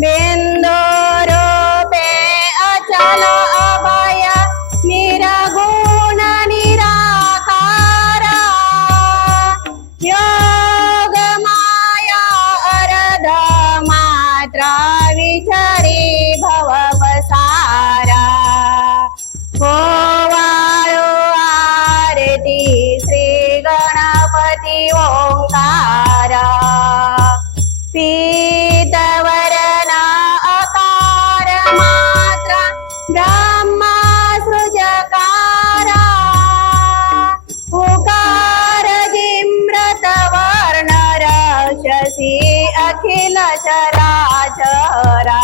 बिंदुरूपे अचल अभय निरगुण निराकारा योग माया अर्ध मात्रा विचरी भव पसारा होवाळो आरती श्री गणपती ओंकारा पीतवरना अकार मात्रा ब्रह्मा सृजकारा उकार जिम्रत वर्ण रक्षसी अखिल चराचरा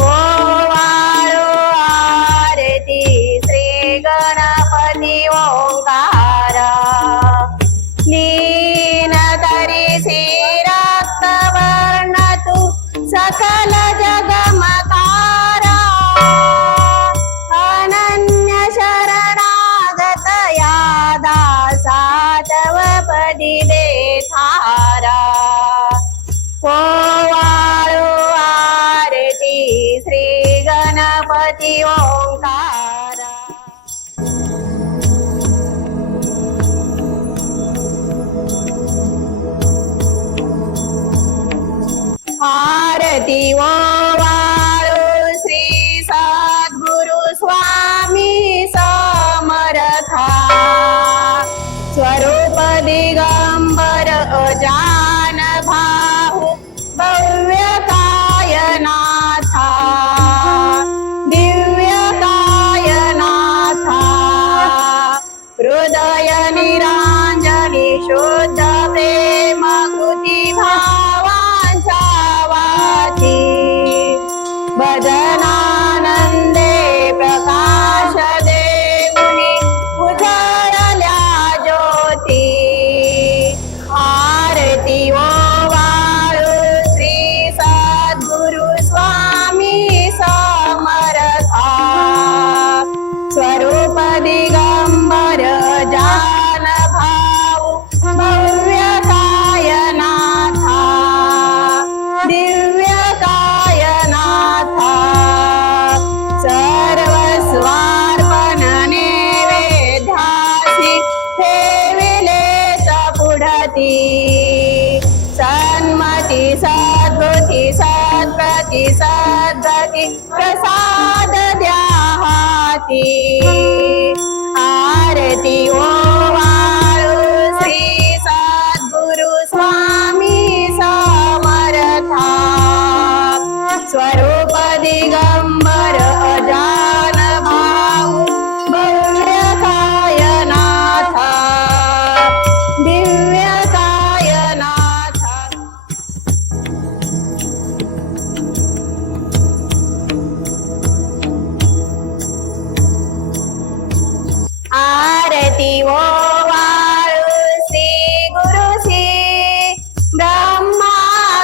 होवाळो आरती श्री गणपती ओंकारा लीन तरिसी रक्तवर्ण तू सकल जगमकारा अनन्य शरणागत या दासा तव पदी देठारा होवाळो आरती श्री गणपती ओंकारा आरती ओवाळो श्री सद्गुरु स्वामी समर्था स्वरूप दिगंबर अजान भाहु भव्य कायनाथा दिव्य कायनाथा हृदय निरांजनी शुद्ध प्रेम कृती भावांचा वाची भजनानंदे प्रकाश देऊनी उजळल्या ज्योती आरती ओवाळो श्री सद्गुरु स्वामी समर्था स्वरूप दिगंबर जान भाऊ भव्य कायनाथा दिव्य कायनाथा सर्वस्वार्पण नैवेद्यासी ठेविले पुढती सन्मती सद्बुद्धी सद्गती सद्गती प्रसाद द्या हाती आरती ओवाळो श्री सद्गुरु स्वामी समर्था स्वरूप दिगंबर अजान भाऊ भव्य कायनाथा दिव्य कायनाथा आरती ओवाळो श्री गुरुसी ब्रह्मा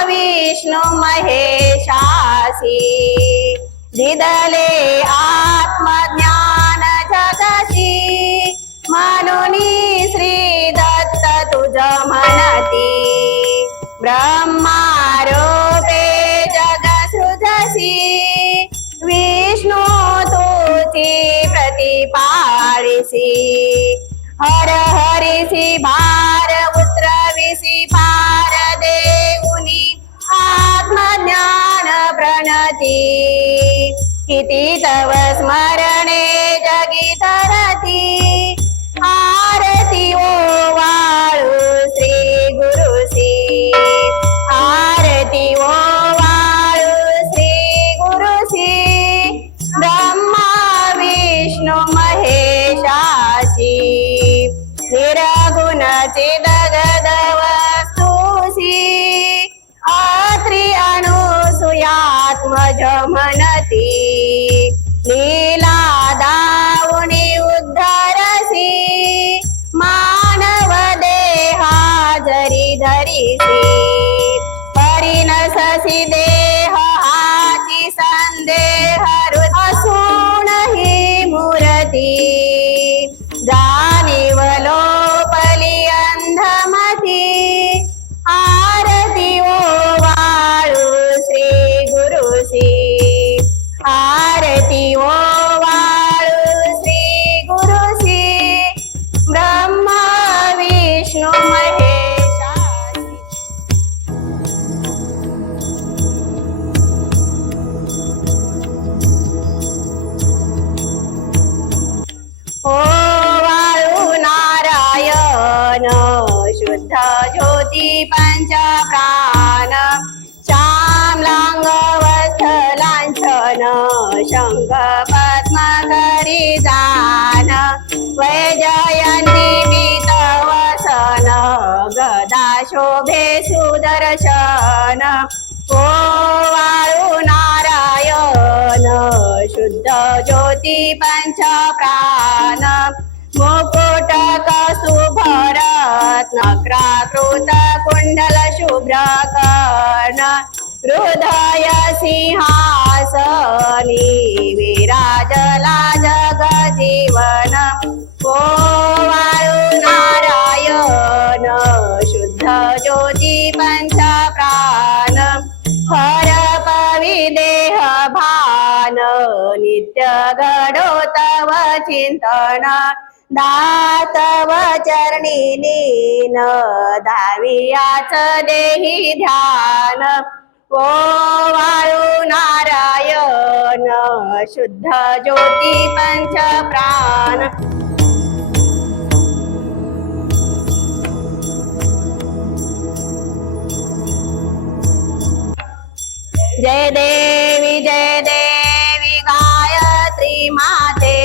विष्णु महेशासी दिदले आत्मज्ञान जगसी म्हणूनी श्री दत्त तुझ म्हणती ब्रह्मारूपे जग सृजसी विष्णु तुझी प्रतिपाळिसी हर हरिसी भार उतरविसी पार देऊनी आत्मज्ञान प्रणती किती तव स्मरणे जगी तरती आरती ओवाळो श्री गुरुसी आरती ओवाळो श्री गुरुसी ब्रह्मा विष्णु महेशासी निरगुण चिदगद वस्तुसी अत्रि अनुसूयात्मज म्हणती लीला दावुनी उद्धरसी मानव देहा जरी धरिसी परिणससी देह हाची संदेह असून ही मूर्ती जाणीवलो पली अंधमती आरती ओवाळो श्री शुद्ध ज्योती पंच प्राण मुकुट कस्तुभरत्न क्राकृत कुंडल शुभ्र कर्ण हृदय सिंहासनी विराजला जगजीवन ओ वायुनारायण शुद्ध ज्योती पंच प्राण हर पविदेह भान नित्य घडो तव चिंतन दातव चरणी लीन धावियाच देही ध्यान ओ वायुनारायण शुद्ध ज्योती पंच प्राण जय देवी गायत्री माते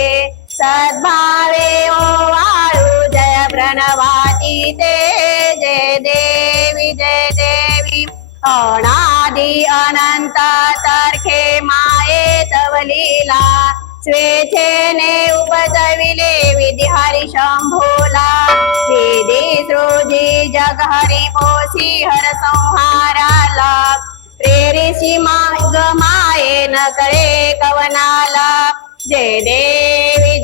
सद्भावे ओ वाळू जय प्रणवाती ते जय देवी अनादि अनंत तारखे माये तव लीला स्वेच्छेने उपजविले विधी हरी शंभूला विधी सृजी जग हरी पोसी हर संहाराला प्रेरिसी माग माये न करे कवनाला जय देवी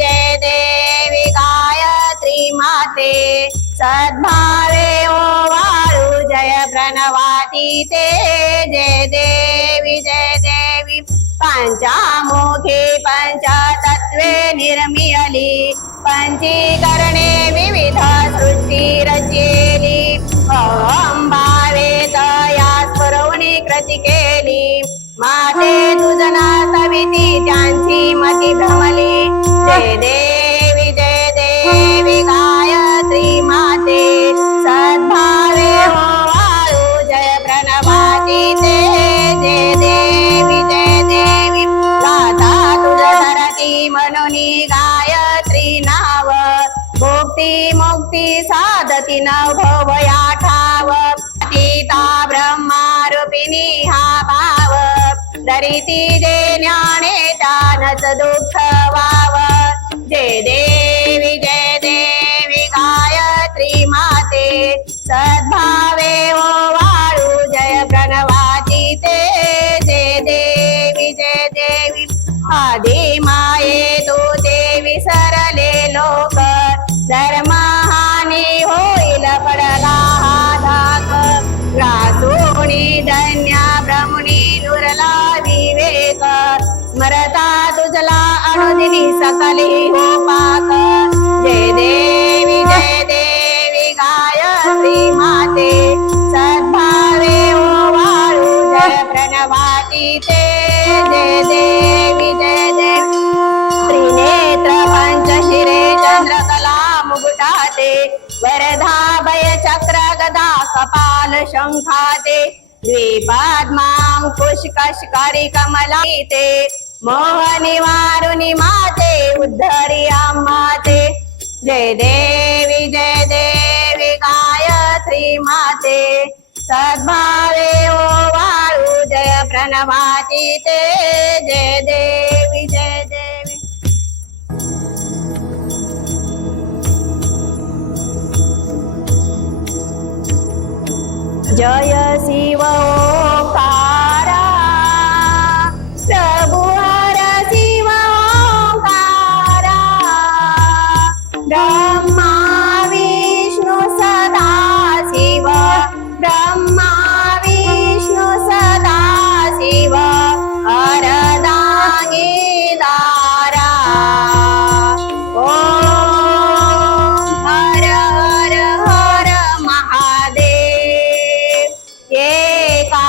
गायत्री माते सद्भावे ओ वाळू जय प्रणवाती ते जय देवी पंचामुखी पंचतत्वे निर्मियली पंचीकरणे विविध सृष्टी रचेली अहं भावे तया स्फुरवणी कृती केली माते तुझना सविती त्यांची मती भ्रमली जय देवी गायत्री माते सद्भावे हो वाळू जय प्रणवाती ते जय देवी गाथा तुझ धरती म्हणून गायत्री नाव भोक्ती मुक्ती साधती नभवया ठाव सीता ब्रह्मारूपिणी हा भाव दरिती जे ज्ञाने तानच दुःख वाव जय देवी गायत्री माते सद्भावे ओ वाळू जय प्रणवाती ते जय देवी आदि माये तू देवी सरले लोक धर्महानी होईल पडला हा धाक ग्रासोणी धन्या ब्रह्मणी दुरला विवेक स्मरता तुझला अनुदिनी सकली हो पाक जय देवी गायत्री माते सद्भावे ओ वाळू जय प्रणवाती ते जय देवी त्रिनेत्र पंचशिरे चंद्रकला मुकुटाते वरधाभय चक्र गदा कपाल शंखाते द्विपद्मांकुश कशकारी कमलाते मोहनी वारुणी माते उद्धरी अम्माते जय देवी गायत्री माते सद्भावे ओ वाळू जय प्रणवाती ते जय देवी जय शिव ओंकारा प्रभु हर शिव ओंकारा ब्रह्मा विष्णु सदा शिव ब्रह्मा विष्णु सदा शिव हरदांगी दारा ओम हर हर हर महादेव एका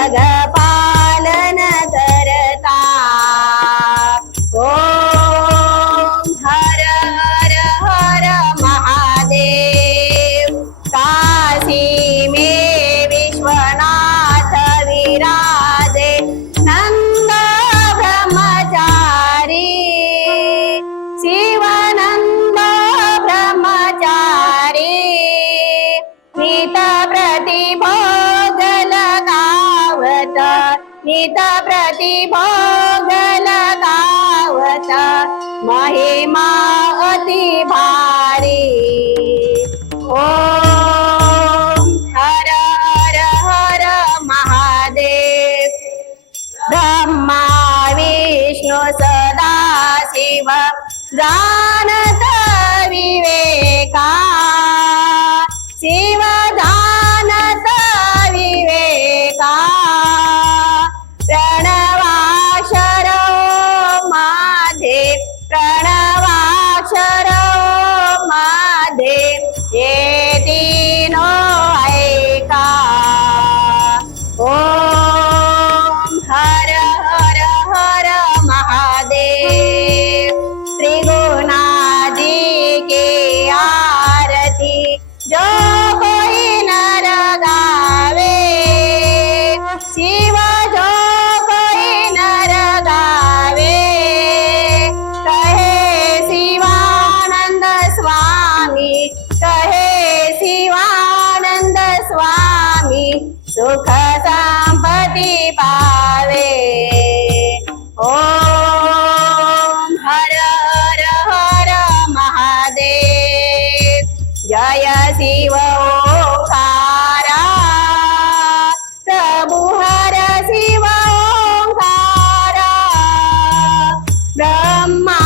जग पालन करता ओम हर हर हर महादेव काशी में विश्वनाथ विराजे नंद ब्रह्मचारी शिवानंद ब्रह्मचारी नित प्रतिभोग लगावत नित प्रतिभोग लगावत महिमा अति भारी ओम हर हर हर महादेव ब्रह्मा विष्णु सदा शिव जानत विवेका शिव जानत विवेका प्रणवाक्षरो मध्ये प्रणवाक्षरो मध्ये ये तीनो ऐका ओम हर हर हर महादेव त्रिगुणाजी की आरती जो कोई नर गावे शिव जो कोई नर गावे कहे शिवानंद स्वामी कहे शिवानंद स्वामी सुख संपत्ति पावे ओम हर हर हर महादेव जय शिव ओंकारा प्रभु हर शिव ओंकारा ब्रह्मा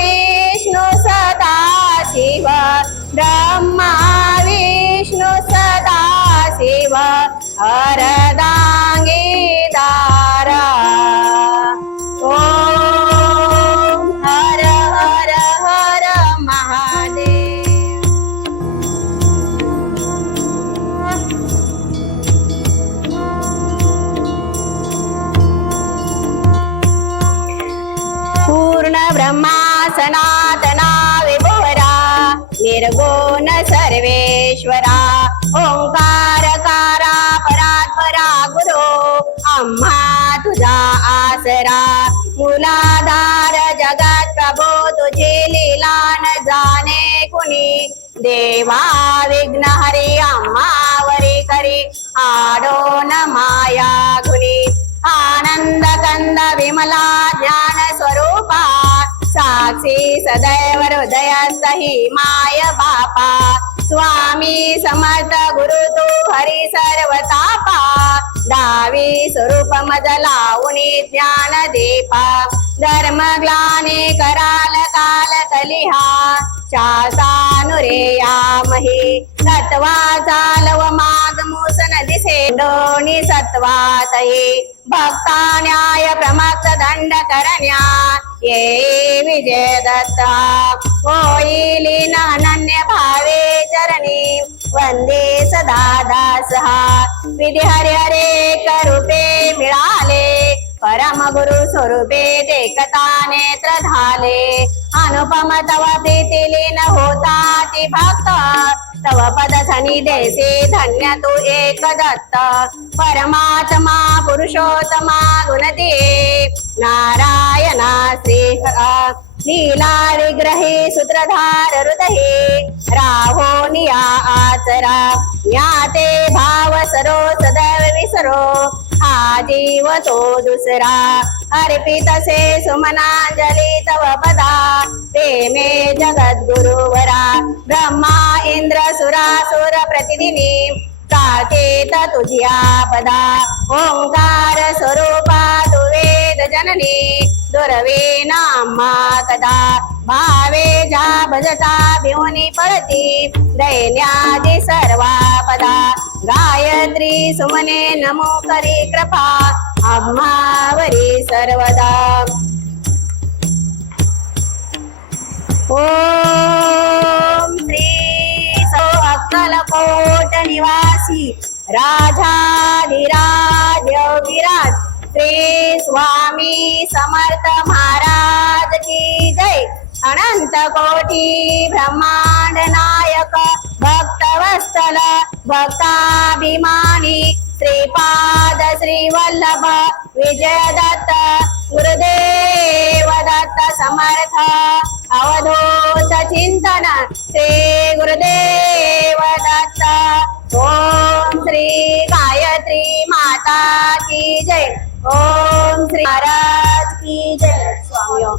विष्णु सदा शिव ब्रह्मा विष्णु सदा शिव हरदांगी दारा ओम हर हर हर महादेव पूर्ण ब्रह्मा सनातना विभुरा निर्गुण सर्वेश्वरा ओंकारकारा परात्परा गुरु आम्हा तुझा आसरा मूलाधार जगत प्रभो तुझी लीला न जाणे कुणी देवा विघ्न हरी आम्हावरी करी आडो न माया गुणी आनंद कंद विमला ज्ञान स्वरूपा साक्षी सदैव हृदयस्थहि माय बापा स्वामी समर्थ गुरु तू हरी सर्वतापा दावी स्वरूप मज लावणी ज्ञान दीपा धर्म ग्लानी कराल काल कलिहा शासानुरेयामहि तत्वा चालव माग मूसन दिसे दोनी सत्वातये भक्ता न्याय प्रमक्त दंड करण्या ये विजय दत्ता होईलीन अनन्य भावे चरणी वंदे सदा दासहा विधी हरे हरे रूपे मिळाले परम गुरु स्वरूपे देखता नेत्र धाले अनुपम तव प्रीती लीन होता ती भक्त तव पद सनी देसे धन्य तू एक दत्त परमात्मा पुरुषोत्तमा गुणती नारायणा श्री लीला विग्रहे सूत्रधार हृदये राहो निया आचरा ज्ञाते भाव सरो सदैव विसरो हा जीव तो दुसरा अर्पित से सुमनांजली तव पदा प्रेमे जगत गुरुवरा ब्रह्मा इंद्र सुरासुर प्रतिदिनी प्रार्थेत तुझिया पदा ओंकार स्वरूपा तु वेद जननी दुर्वे नामा कदा भावे जा भजता भिवनी पडती दैन्यादि सर्वा पदा गायत्री सुमने नमो करी कृपा आम्हावरी सर्वदा ओम श्री सो अक्कलकोट निवासी राजाधिराज श्री स्वामी समर्थ महाराज की जय। अनंत कोटी ब्रह्मांड नायक भक्तवत्सल भक्ताभिमानी श्रीपाद श्री वल्लभ विजय दत्त गुरुदेव दत्त समर्थ अवधूत चिंतन श्री गुरुदेव दत्त। ओम श्री गायत्री माता की जय। ओम श्री महाराज की जय। स्वामी ओम।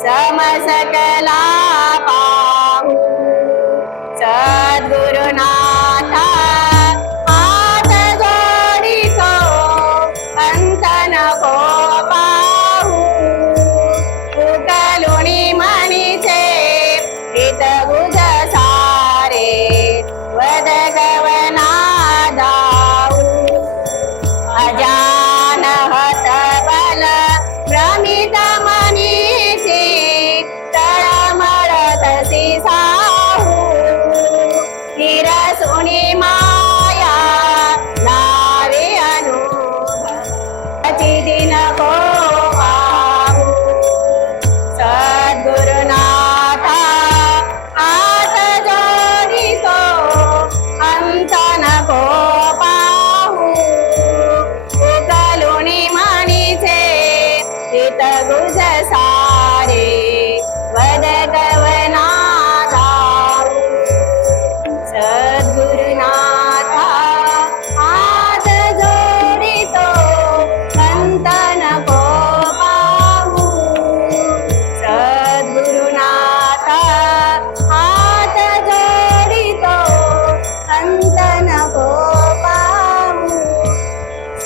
समसकला पाहू सद्गुरुनाथा हात जोडितो अंत नको पाहू उकलुनी म्हणीचे हित गुज सारे वद गवना दाऊ अजान हत बल भ्रमित मनीचे तळमळ तसी साहू हिरसुनी माया लावे अनुभव दिन को पाहू सद्गुरुनाथा हात जोडितो अंत नको पाहू उकलुनी म्हणीचे हित गुज सारे वद गवना दाऊ सद्गुरुनाथा हात जोडितो अंत नको पाहू सद्गुरुनाथा हात जोडितो अंत नको पाहू।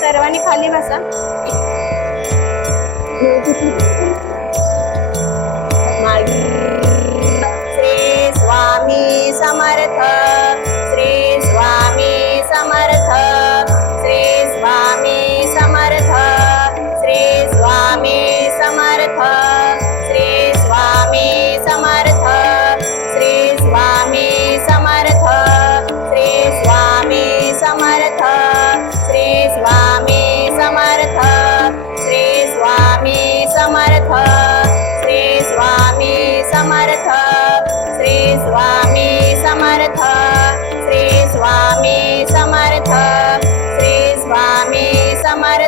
सर्वांनी खाली बसा। श्री स्वामी समर्थ श्री स्वामी समर्थ श्री स्वामी समर्थ श्री स्वामी समर्थ श्री स्वामी समर्थ श्री स्वामी समर्थ श्री स्वामी समर्थ